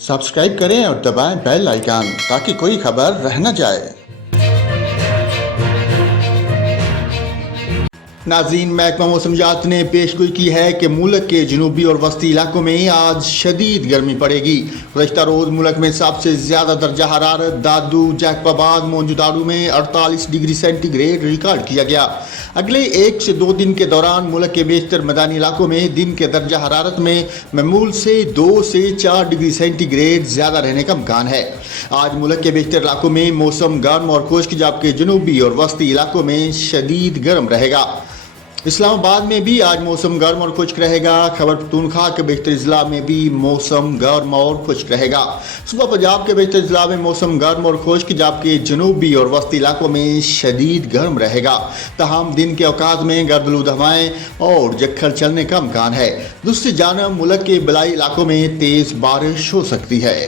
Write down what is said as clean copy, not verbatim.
Subscribe करें और दबाएं बेल आइकन ताकि कोई खबर रह न जाए। नाज़रीन, महकमा मौसमियात ने पेशगोई की है कि मुल्क के जनूबी और वस्ती इलाकों में आज शदीद गर्मी पड़ेगी। गुज़श्ता रोज़ मुल्क में सबसे ज़्यादा दर्जा हरारत दादू, जैकबाबाद, मोनजुदाड़ू में 48 डिग्री सेंटीग्रेड रिकॉर्ड किया गया। अगले 1 से 2 दिन के दौरान मुल्क के बेशतर मैदानी इलाकों में दिन के दर्जा हरारत में मामूल से 2 से 4 डिग्री सेंटीग्रेड ज़्यादा रहने का इम्कान है। आज मुल्क के बेशतर इलाकों में मौसम गर्म और खुश्क, जबकि जनूबी और वस्ती इलाकों में शदीद गर्म रहेगा। इस्लामाबाद में भी आज मौसम गर्म और खुश्क रहेगा। खैबर पख्तूनख्वा के बेशतर अजला में भी मौसम गर्म और खुश्क रहेगा। सुबह पंजाब के बेशतर अजला में मौसम गर्म और खुश्क, जबकि जनूबी और वस्ती इलाकों में शदीद गर्म रहेगा। तमाम दिन के औकात में गर्दलूद हवाएं और झक्खड़ चलने का इम्कान है। दूसरी जानब मुल्क के बलाई इलाकों में तेज़ बारिश हो सकती है।